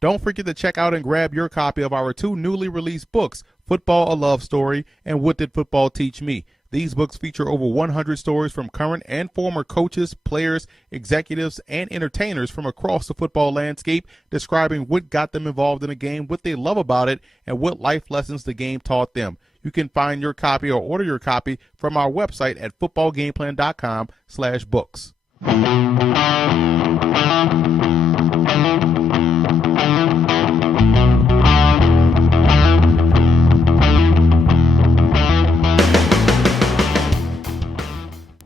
Don't forget to check out and grab your copy of our 2 newly released books, Football: A Love Story and What Did Football Teach Me? These books feature over 100 stories from current and former coaches, players, executives, and entertainers from across the football landscape, describing what got them involved in the game, what they love about it, and what life lessons the game taught them. You can find your copy or order your copy from our website at footballgameplan.com/books.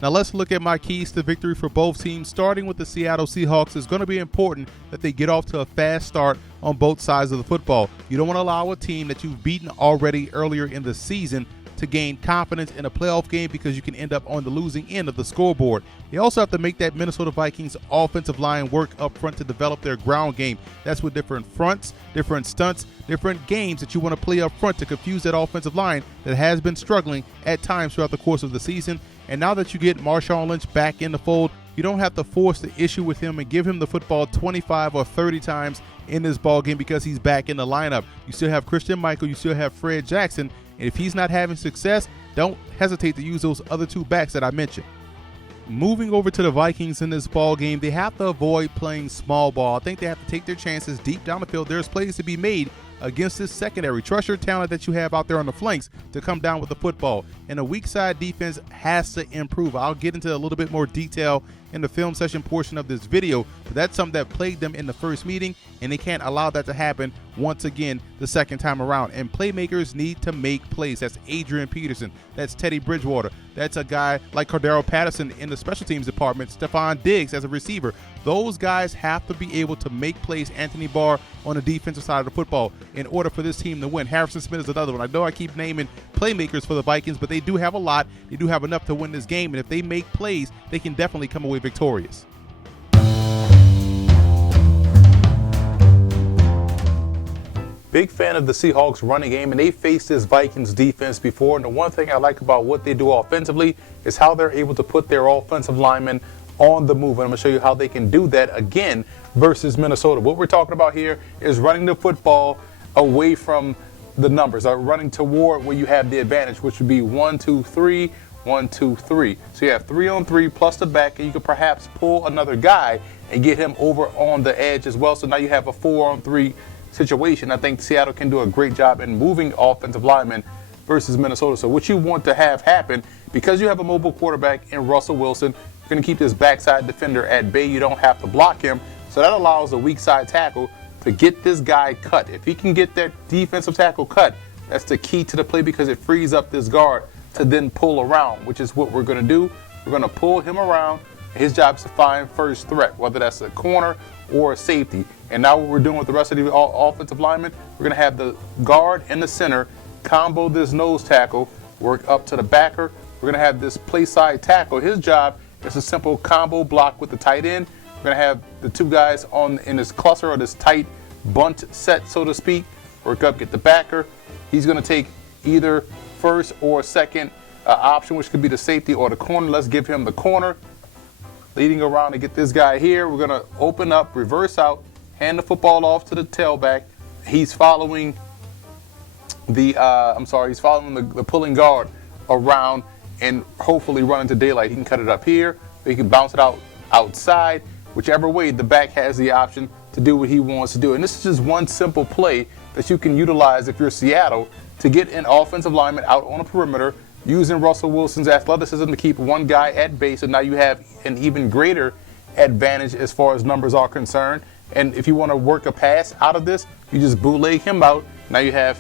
Now let's look at my keys to victory for both teams. Starting with the Seattle Seahawks, it's going to be important that they get off to a fast start on both sides of the football. You don't want to allow a team that you've beaten already earlier in the season to gain confidence in a playoff game, because you can end up on the losing end of the scoreboard. They also have to make that Minnesota Vikings offensive line work up front to develop their ground game. That's with different fronts, different stunts, different games that you want to play up front to confuse that offensive line that has been struggling at times throughout the course of the season. And now that you get Marshawn Lynch back in the fold, you don't have to force the issue with him and give him the football 25 or 30 times in this ball game, because he's back in the lineup. You still have Christian Michael, you still have Fred Jackson, and if he's not having success, don't hesitate to use those other 2 backs that I mentioned. Moving over to the Vikings in this ball game, they have to avoid playing small ball. I think they have to take their chances deep down the field. There's plays to be made against this secondary. Trust your talent that you have out there on the flanks to come down with the football. And a weak side defense has to improve. I'll get into a little bit more detail in the film session portion of this video, but that's something that plagued them in the first meeting, and they can't allow that to happen once again the second time around. And playmakers need to make plays. That's Adrian Peterson. That's Teddy Bridgewater. That's a guy like Cordero Patterson in the special teams department. Stephon Diggs as a receiver. Those guys have to be able to make plays. Anthony Barr on the defensive side of the football in order for this team to win. Harrison Smith is another one. I know I keep naming playmakers for the Vikings, but they do have a lot. They do have enough to win this game, and if they make plays, they can definitely come away victorious. Big fan of the Seahawks running game, and they faced this Vikings defense before. And the one thing I like about what they do offensively is how they're able to put their offensive linemen on the move. And I'm going to show you how they can do that again versus Minnesota. What we're talking about here is running the football away from the numbers, or running toward where you have the advantage, which would be 1, 2, 3, 1, 2, 3. So you have 3 on 3 plus the back, and you could perhaps pull another guy and get him over on the edge as well. So now you have a 4 on 3 situation. I think Seattle can do a great job in moving offensive linemen versus Minnesota. So what you want to have happen, because you have a mobile quarterback in Russell Wilson, you're going to keep this backside defender at bay. You don't have to block him. So that allows the weak side tackle to get this guy cut. If he can get that defensive tackle cut, that's the key to the play, because it frees up this guard to then pull around, which is what we're going to do. We're going to pull him around. His job is to find first threat, whether that's a corner or a safety. And now what we're doing with the rest of the offensive linemen, we're going to have the guard in the center combo this nose tackle, work up to the backer. We're going to have this play side tackle. His job is a simple combo block with the tight end. We're going to have the 2 guys in this cluster, or this tight bunt set, so to speak. Work up, get the backer. He's going to take either first or second option, which could be the safety or the corner. Let's give him the corner. Leading around to get this guy here. We're going to open up, reverse out, hand the football off to the tailback. He's following the pulling guard around and hopefully run into daylight. He can cut it up here, or he can bounce it out outside. Whichever way, the back has the option to do what he wants to do. And this is just one simple play that you can utilize if you're Seattle to get an offensive lineman out on a perimeter, using Russell Wilson's athleticism to keep one guy at base. So now you have an even greater advantage as far as numbers are concerned. And if you want to work a pass out of this, you just bootleg him out. Now you have,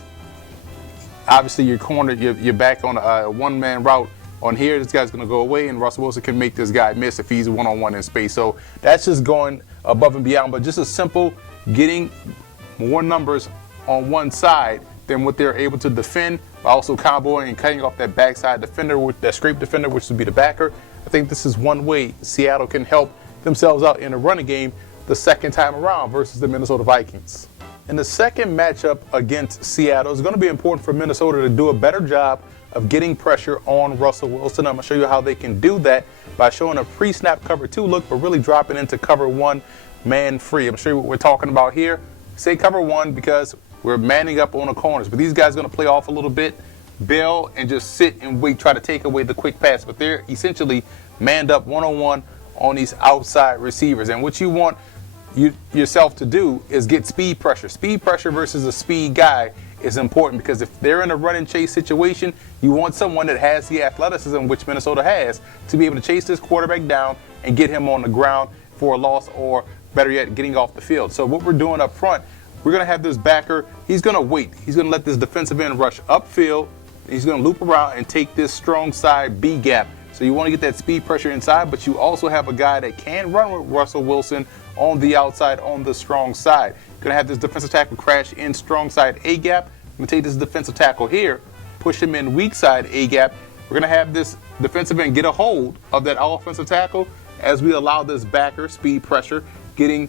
obviously, your corner, you're back on a one-man route on here. This guy's going to go away, and Russell Wilson can make this guy miss if he's one-on-one in space. So that's just going above and beyond, but just a simple getting more numbers on one side than what they're able to defend, by also comboing and cutting off that backside defender, with that scrape defender, which would be the backer. I think this is one way Seattle can help themselves out in a running game the second time around versus the Minnesota Vikings. In the second matchup against Seattle, it's going to be important for Minnesota to do a better job of getting pressure on Russell Wilson. I'm going to show you how they can do that by showing a pre-snap cover 2 look, but really dropping into cover 1 man free. I'm going to show you what we're talking about here. say cover one because we're manning up on the corners. But these guys are going to play off a little bit, bail, and just sit and wait, try to take away the quick pass. But they're essentially manned up one-on-one on these outside receivers. And what you want yourself to do is get speed pressure. Speed pressure versus a speed guy is important because if they're in a run and chase situation, you want someone that has the athleticism, which Minnesota has, to be able to chase this quarterback down and get him on the ground for a loss, or better yet, getting off the field. So what we're doing up front, we're going to have this backer. He's going to wait. He's going to let this defensive end rush upfield. He's going to loop around and take this strong side B gap. So you want to get that speed pressure inside, but you also have a guy that can run with Russell Wilson on the outside, on the strong side. Going to have this defensive tackle crash in strong side A gap. I'm going to take this defensive tackle here, push him in weak side A gap. We're going to have this defensive end get a hold of that offensive tackle as we allow this backer speed pressure getting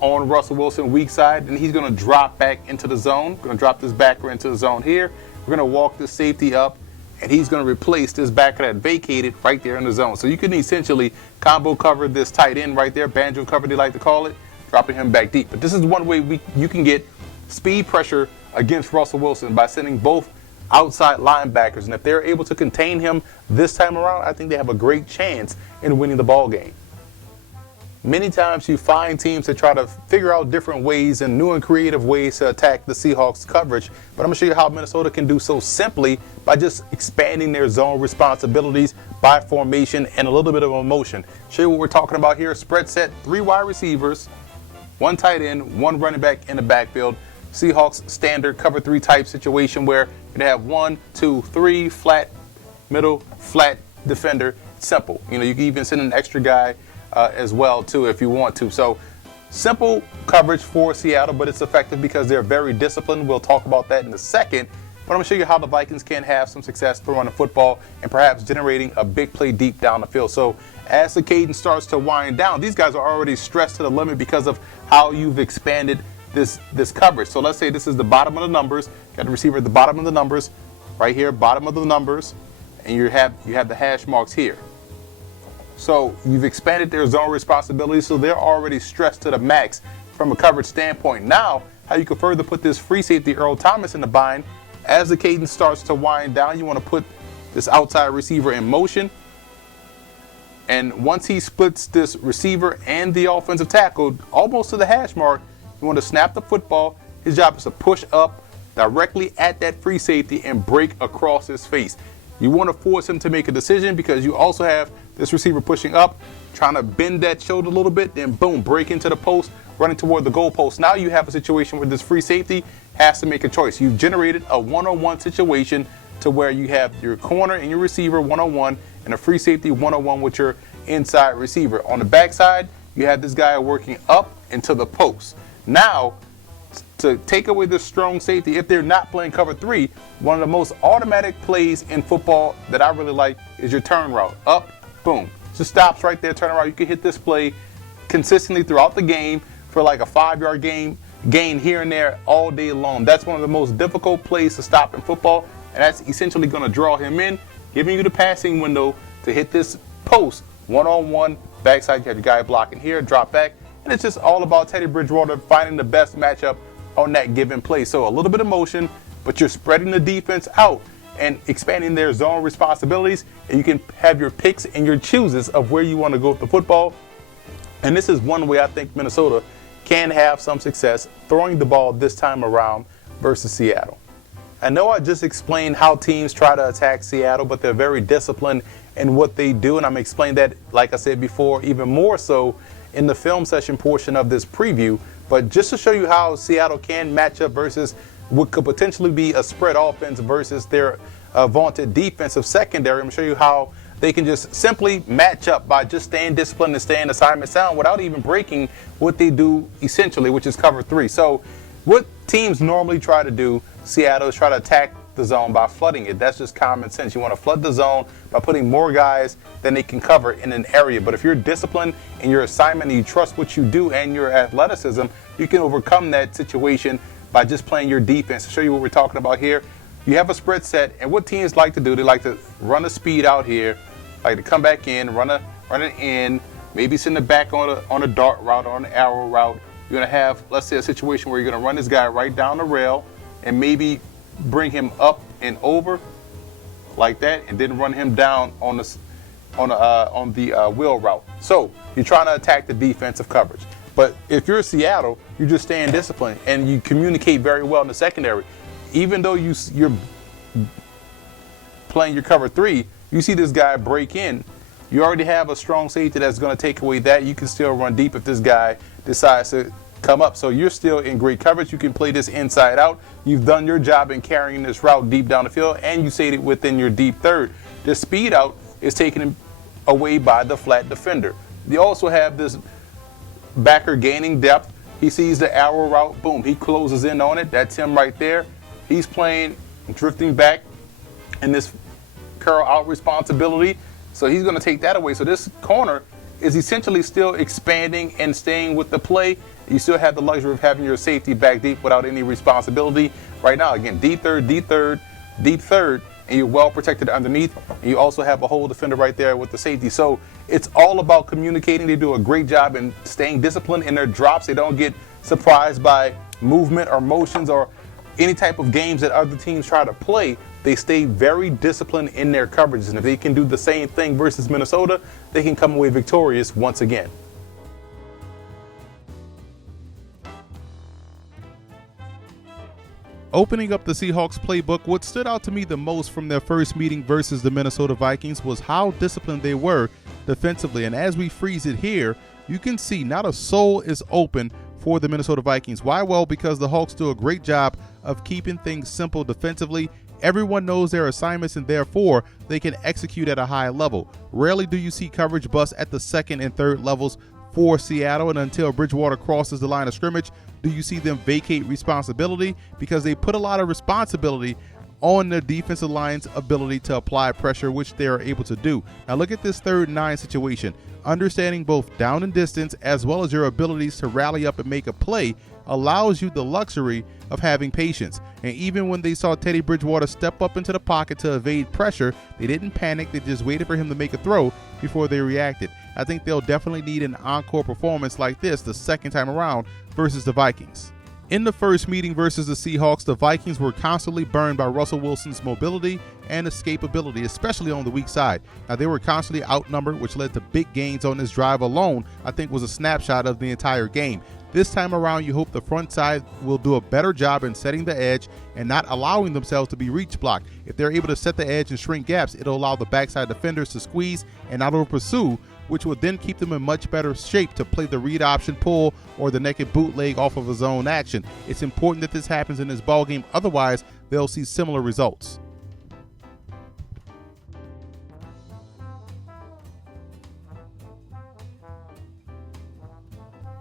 on Russell Wilson weak side. And he's going to drop back into the zone. Going to drop this backer into the zone here. We're going to walk this safety up, and he's going to replace this backer that vacated right there in the zone. So you can essentially combo cover this tight end right there, banjo cover they like to call it, dropping him back deep. But this is one way you can get speed pressure against Russell Wilson by sending both outside linebackers. And if they're able to contain him this time around, I think they have a great chance in winning the ball game. Many times you find teams that try to figure out different ways and new and creative ways to attack the Seahawks coverage. But I'm going to show you how Minnesota can do so simply by just expanding their zone responsibilities by formation and a little bit of emotion. Show you what we're talking about here. Spread set, 3 wide receivers, 1 tight end, 1 running back in the backfield. Seahawks standard cover 3 type situation where you're going to have 1, 2, 3, flat, middle, flat defender. Simple. You can even send an extra guy as well too if you want to. So simple coverage for Seattle, but it's effective because they're very disciplined. We'll talk about that in a second. But I'm going to show you how the Vikings can have some success throwing the football and perhaps generating a big play deep down the field. So as the cadence starts to wind down, these guys are already stressed to the limit because of how you've expanded this coverage. So let's say this is the bottom of the numbers. Got the receiver at the bottom of the numbers, right here, bottom of the numbers, and you have the hash marks here. So you've expanded their zone responsibilities, so they're already stressed to the max from a coverage standpoint. Now, how you can further put this free safety Earl Thomas in the bind, as the cadence starts to wind down, you want to put this outside receiver in motion. And once he splits this receiver and the offensive tackle almost to the hash mark, you want to snap the football. His job is to push up directly at that free safety and break across his face. You want to force him to make a decision because you also have this receiver pushing up, trying to bend that shoulder a little bit, then boom, break into the post, running toward the goal post. Now you have a situation where this free safety has to make a choice. You've generated a one-on-one situation to where you have your corner and your receiver one-on-one and a free safety one-on-one with your inside receiver. On the backside, you have this guy working up into the post. Now, to take away this strong safety, if they're not playing cover 3, one of the most automatic plays in football that I really like is your turn route. Up, boom. Just stops right there, turn around. You can hit this play consistently throughout the game for like a 5-yard gain here and there all day long. That's one of the most difficult plays to stop in football, and that's essentially going to draw him in, giving you the passing window to hit this post one-on-one backside. You have your guy blocking here, drop back, and it's just all about Teddy Bridgewater finding the best matchup on that given play. So a little bit of motion, but you're spreading the defense out and expanding their zone responsibilities, and you can have your picks and your chooses of where you want to go with the football. And this is one way I think Minnesota can have some success throwing the ball this time around versus Seattle. I know I just explained how teams try to attack Seattle, but they're very disciplined in what they do, and I'm going to explain that, like I said before, even more so in the film session portion of this preview. But just to show you how Seattle can match up versus what could potentially be a spread offense versus their vaunted defensive secondary, I'm going to show you how they can just simply match up by just staying disciplined and staying assignment sound without even breaking what they do essentially, which is cover 3. So what teams normally try to do, Seattle, is try to attack the zone by flooding it. That's just common sense. You want to flood the zone by putting more guys than they can cover in an area. But if you're disciplined in your assignment and you trust what you do and your athleticism, you can overcome that situation by just playing your defense. To show you what we're talking about here, you have a spread set, and what teams like to do, they like to run a speed out here, like to come back in, run it in, maybe send it back on a dart route or an arrow route, You're going to have, let's say, a situation where you're going to run this guy right down the rail and maybe bring him up and over like that, and then run him down on the wheel route. So you're trying to attack the defensive coverage. But if you're Seattle, you're just staying disciplined and you communicate very well in the secondary. Even though you're playing your cover 3, you see this guy break in. You already have a strong safety that's going to take away that. You can still run deep if this guy decides to come up. So you're still in great coverage. You can play this inside out. You've done your job in carrying this route deep down the field, and you stayed it within your deep third. The speed out is taken away by the flat defender. You also have this backer gaining depth. He sees the arrow route, boom, he closes in on it. That's him right there. He's playing, drifting back in this curl out responsibility. So he's going to take that away. So this corner is essentially still expanding and staying with the play. You still have the luxury of having your safety back deep without any responsibility. Right now, again, deep third, and you're well protected underneath. And you also have a whole defender right there with the safety. So it's all about communicating. They do a great job in staying disciplined in their drops. They don't get surprised by movement or motions or any type of games that other teams try to play. They stay very disciplined in their coverages. And if they can do the same thing versus Minnesota, they can come away victorious once again. Opening up the Seahawks playbook, what stood out to me the most from their first meeting versus the Minnesota Vikings was how disciplined they were defensively. And as we freeze it here, you can see not a soul is open for the Minnesota Vikings. Why? Well, because the Hawks do a great job of keeping things simple defensively. Everyone knows their assignments, and therefore they can execute at a high level. Rarely do you see coverage bust at the second and third levels for Seattle, and until Bridgewater crosses the line of scrimmage, do you see them vacate responsibility, because they put a lot of responsibility on the defensive line's ability to apply pressure, which they are able to do. Now look at this 3rd and 9 situation. Understanding both down and distance as well as your abilities to rally up and make a play allows you the luxury of having patience. And even when they saw Teddy Bridgewater step up into the pocket to evade pressure, they didn't panic. They just waited for him to make a throw before they reacted. I think they'll definitely need an encore performance like this the second time around versus the Vikings. In the first meeting versus the Seahawks, the Vikings were constantly burned by Russell Wilson's mobility and escapability, especially on the weak side. Now, they were constantly outnumbered, which led to big gains on this drive alone. I think was a snapshot of the entire game. This time around, you hope the front side will do a better job in setting the edge and not allowing themselves to be reach blocked. If they're able to set the edge and shrink gaps, it'll allow the backside defenders to squeeze and not over pursue, which will then keep them in much better shape to play the read option pull or the naked bootleg off of a zone action. It's important that this happens in this ball game, otherwise they'll see similar results.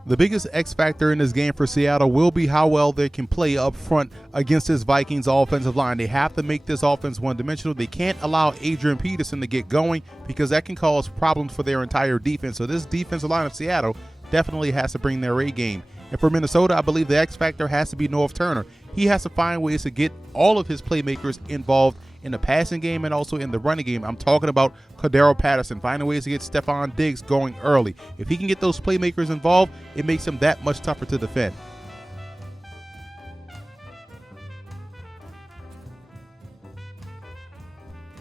The biggest X factor in this game for Seattle will be how well they can play up front against this Vikings offensive line. They have to make this offense one-dimensional. They can't allow Adrian Peterson to get going, because that can cause problems for their entire defense. So this defensive line of Seattle definitely has to bring their A game. And for Minnesota, I believe the X factor has to be North Turner. He has to find ways to get all of his playmakers involved in the passing game and also in the running game. I'm talking about Cordero Patterson, finding ways to get Stephon Diggs going early. If he can get those playmakers involved, it makes him that much tougher to defend.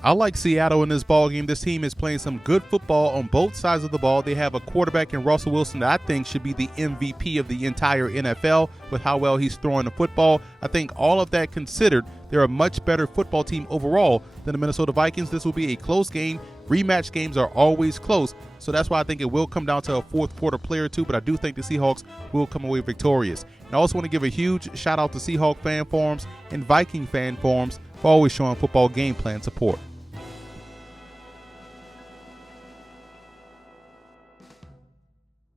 I like Seattle in this ballgame. This team is playing some good football on both sides of the ball. They have a quarterback in Russell Wilson that I think should be the MVP of the entire NFL with how well he's throwing the football. I think all of that considered, they're a much better football team overall than the Minnesota Vikings. This will be a close game. Rematch games are always close, so that's why I think it will come down to a fourth quarter play or two, but I do think the Seahawks will come away victorious. And I also want to give a huge shout out to Seahawk fan forums and Viking fan forums for always showing football game plan support.